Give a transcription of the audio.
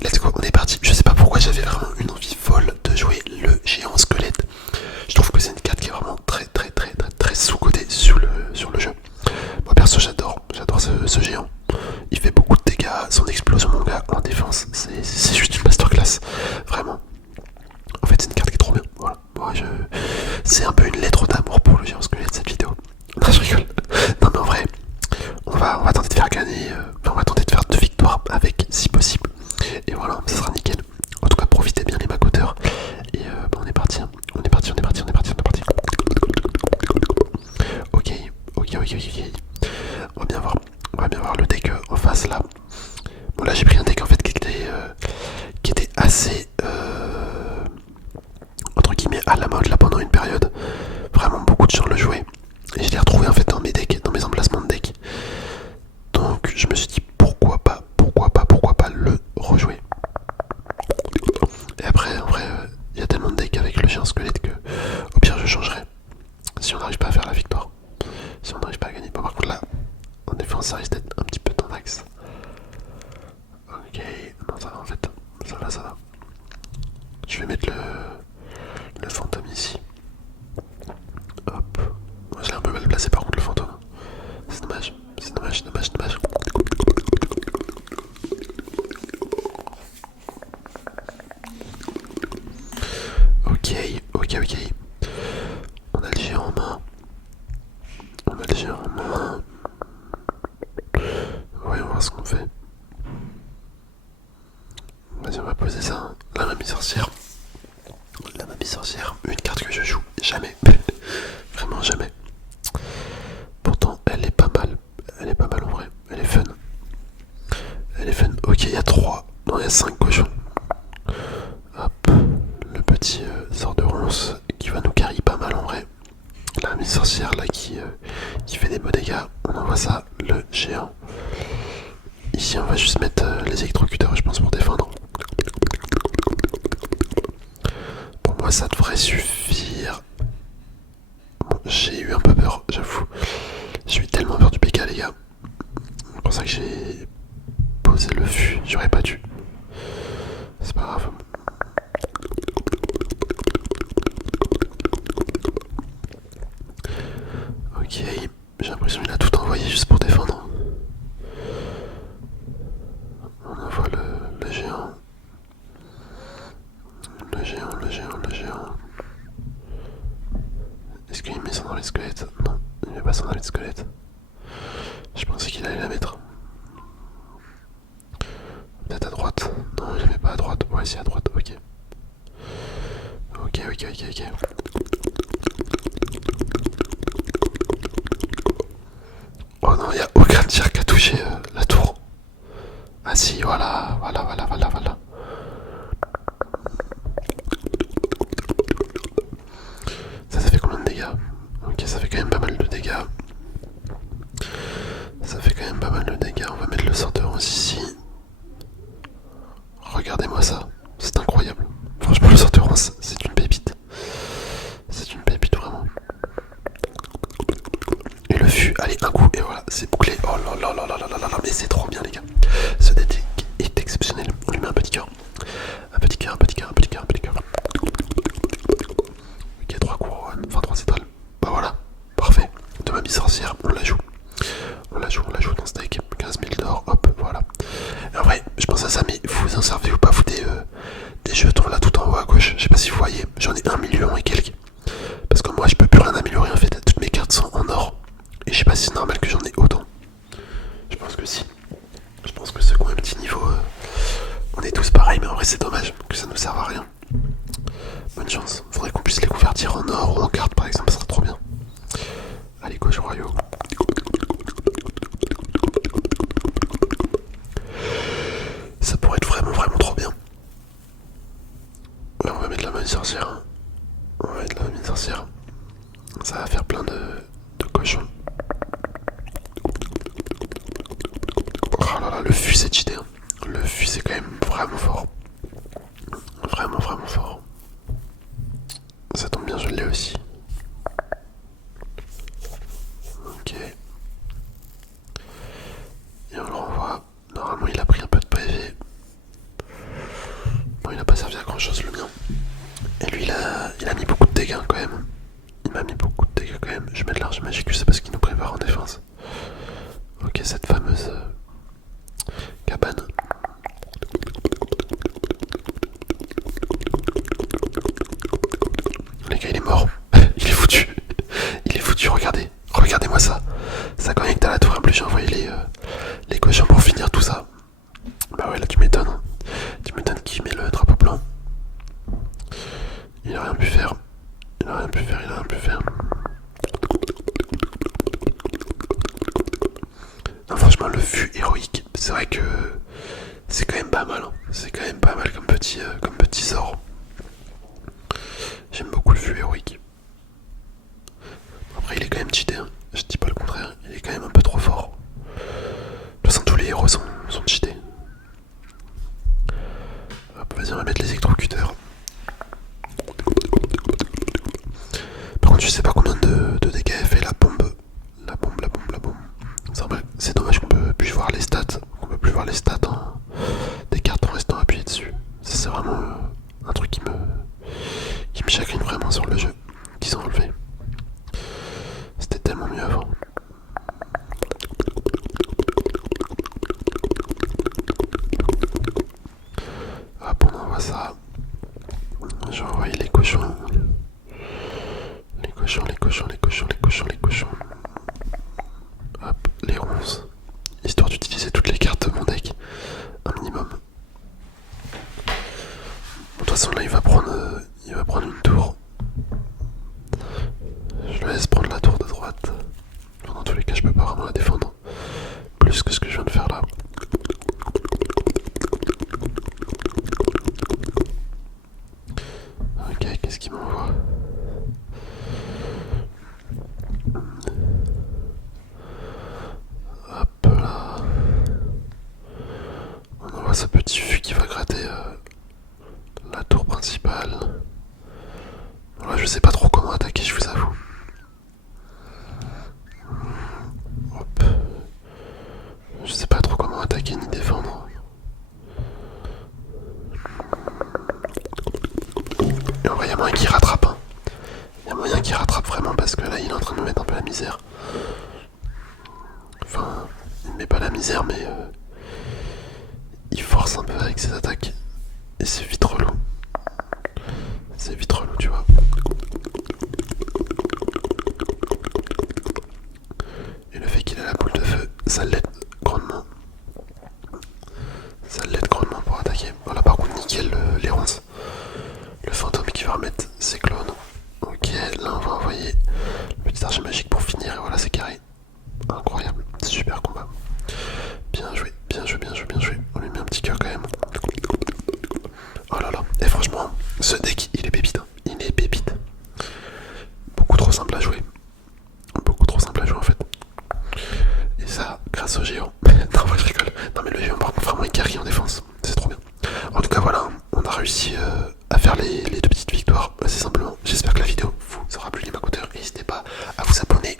let's go, on est parti. Je sais pas pourquoi j'avais vraiment une envie folle de jouer le géant squelette. Je trouve que c'est une carte qui est vraiment très sous-cotée sur le jeu. Moi perso j'adore ce géant. Il fait beaucoup de dégâts, son explosion mon gars en défense, c'est juste une masterclass. Vraiment. En fait c'est une carte qui est trop bien. Voilà. C'est un peu une lettre d'amour pour le géant squelette cette vidéo. Non je rigole. Non mais en vrai, on va tenter de faire gagner, on va tenter de faire 2 victoires avec si possible. Et voilà, ça sera nickel. En tout cas profitez bien les macoteurs. Et on est parti. On est parti. Ok. On va bien voir le deck en face là. Bon là j'ai pris un deck en fait qui était assez entre guillemets à la mode là pendant une période. Vraiment beaucoup de gens le jouaient. Et je l'ai retrouvé en fait dans mes decks, dans mes emplacements de deck. Donc je me suis dit pourquoi pas le rejouer. Et après en vrai il y a tellement de decks avec le chien squelette que au pire je changerai. Si on n'arrive pas à faire la victoire. Si on n'arrive pas à gagner. Bon, par contre là, en défense ça risque d'être un petit peu tendax. Ok, non ça va en fait. Ça va. Je vais mettre le fantôme ici. Hop. Moi je l'ai un peu mal placé par contre le fantôme. C'est dommage. Ok. On a le géant en main. Ouais, on va voir ce qu'on fait. Vas-y, on va poser ça. Hein. La mamie sorcière. Une carte que je joue jamais. Vraiment jamais. Pourtant, elle est pas mal. En vrai. Elle est fun. Ok, il y a 3. Non, il y a 5 cochons. Hop. Le petit sort de ronce qui va nous carry pas mal en vrai. La mamie sorcière là qui fait des beaux dégâts. On envoie ça, le géant. Ici, on va juste mettre les électrocuteurs, je pense, pour défendre. Pour moi, ça devrait suffire. Bon, j'ai eu un peu peur, j'avoue. J'ai eu tellement peur du PK, les gars. C'est pour ça que j'ai posé le fût. J'aurais pas dû. C'est pas grave. Ok, j'ai l'impression qu'il a tout envoyé juste pour défendre. On envoie le géant. Le géant. Est-ce qu'il met ça dans les squelettes? Non, il met pas ça dans les squelettes. Je pensais qu'il allait la mettre. Peut-être à droite. Non, il met pas à droite. Ouais, c'est à droite, ok. Ok. Oh non, il n'y a aucun tir qui a touché la tour. Ah si, voilà. Ça fait combien de dégâts? Ok, ça fait quand même pas mal de dégâts. On va mettre le sort de ronce ici. Regardez-moi ça. C'est incroyable. Franchement, le sort de ronce, c'est une pépite. Vraiment. Et le fût, allez, un coup, et voilà, c'est bouclé. Oh là, mais c'est trop bien, les gars. Ce deck est exceptionnel. On lui met un petit cœur. Ok, 3 couronnes, enfin 3 étoiles. Bah voilà, parfait. De ma sorcière, on la joue dans ce deck. 15 000 d'or, hop, voilà. Et en vrai, je pense à ça, mais vous en servez ou pas, vous des jetons là tout en haut à gauche. Je sais pas si vous voyez, j'en ai 1 million et quelques. Parce que moi, je peux plus rien améliorer en fait. Toutes mes cartes sont en or. Et je sais pas si c'est normal que j'en ai autant. Je pense que si. Je pense que ceux qui ont un petit niveau, on est tous pareils, mais en vrai, c'est dommage que ça nous serve à rien. Bonne chance. Faudrait qu'on puisse les convertir en or ou en cartes par exemple, ça serait trop bien. Allez, gauche royaux. Ça pourrait être vraiment trop bien. On va mettre la main sorcière. Ça va faire plein de cochons. Oh là là, le fût c'est cheaté. Hein. Le fût c'est quand même vraiment fort. Vraiment fort. Ça tombe bien, je l'ai aussi. Ok. Et on le renvoie. Normalement il a pris un peu de PV. grand chose le mien. Et lui il a mis beaucoup de dégâts quand même. Il m'a mis beaucoup de dégâts quand même. Je vais mettre l'arche magique, je sais pas ce qu'il nous prépare en défense. Ok, cette fameuse cabane. Les gars, il est mort. Il est foutu. Il est foutu, regardez. Regardez-moi ça. Ça connecte à la tour. En plus, j'ai envoyé les cochons pour finir tout ça. Bah ouais, là tu m'étonnes. Tu m'étonnes qui met le drapeau blanc. Il a rien pu faire. Il a rien pu faire, il a rien pu faire. Non, franchement, le fût héroïque, c'est vrai que c'est quand même pas mal. Hein. C'est quand même pas mal comme petit sort. J'aime beaucoup le fût héroïque. Après, il est quand même cheaté. Hein. Je dis pas le contraire. Il est quand même un peu trop fort. De toute façon, tous les héros sont cheatés. Hop, vas-y, on va mettre les électrocuteurs. Par contre, je sais pas combien de dégâts elle fait la bombe. La bombe. C'est dommage qu'on peut plus voir les stats. On peut plus voir les stats des cartes en restant appuyé dessus. Ça, c'est vraiment un truc qui me chagrine vraiment sur le jeu. Qu'ils ont enlevé. C'était tellement mieux avant. Hop, on envoie ça. Je vais envoyer les cochons. Les cochons. Hop, les ronces. Histoire d'utiliser toutes les cartes de mon deck. Un minimum. Bon, de toute façon, là, il va prendre une tour. Je le laisse prendre la tour de droite. Dans tous les cas, je peux pas vraiment la défendre. Plus que ce que je viens de faire là. Ok, qu'est-ce qu'il m'envoie? Hop là. On envoie ce petit fût qui va gratter la tour principale. Voilà, je sais pas trop comment attaquer, je vous avoue. Hop. Je sais pas trop comment attaquer ni défendre. Et en vrai, il y a moyen qu'il rattrape. Hein. Il y a moyen qu'il rattrape vraiment parce que là, il est en train de me mettre un peu la misère. Enfin, il me met pas la misère, mais il force un peu avec ses attaques. Et c'est vite relou. C'est vite relou, tu vois. Et le fait qu'il ait la boule de feu, ça l'aide grandement. Ça l'aide grandement pour attaquer. Voilà, par contre, nickel les ronces. Le fantôme qui va remettre ses clones. Ok, là on va envoyer le petit archer magique pour finir. Et voilà, c'est carré. Incroyable, super combat. Bien joué. On lui met un petit cœur quand même. Oh là là. Et franchement, ce deck, il est pépite. Hein. Il est pépite. Beaucoup trop simple à jouer. En fait. Et ça, grâce au géant. Non, je rigole. Non, mais le géant, par contre, vraiment, il carry en défense. C'est trop bien. En tout cas, voilà, on a réussi à faire les deux petites victoires. C'est simplement. J'espère que la vidéo vous aura plu, les macoteurs. N'hésitez pas à vous abonner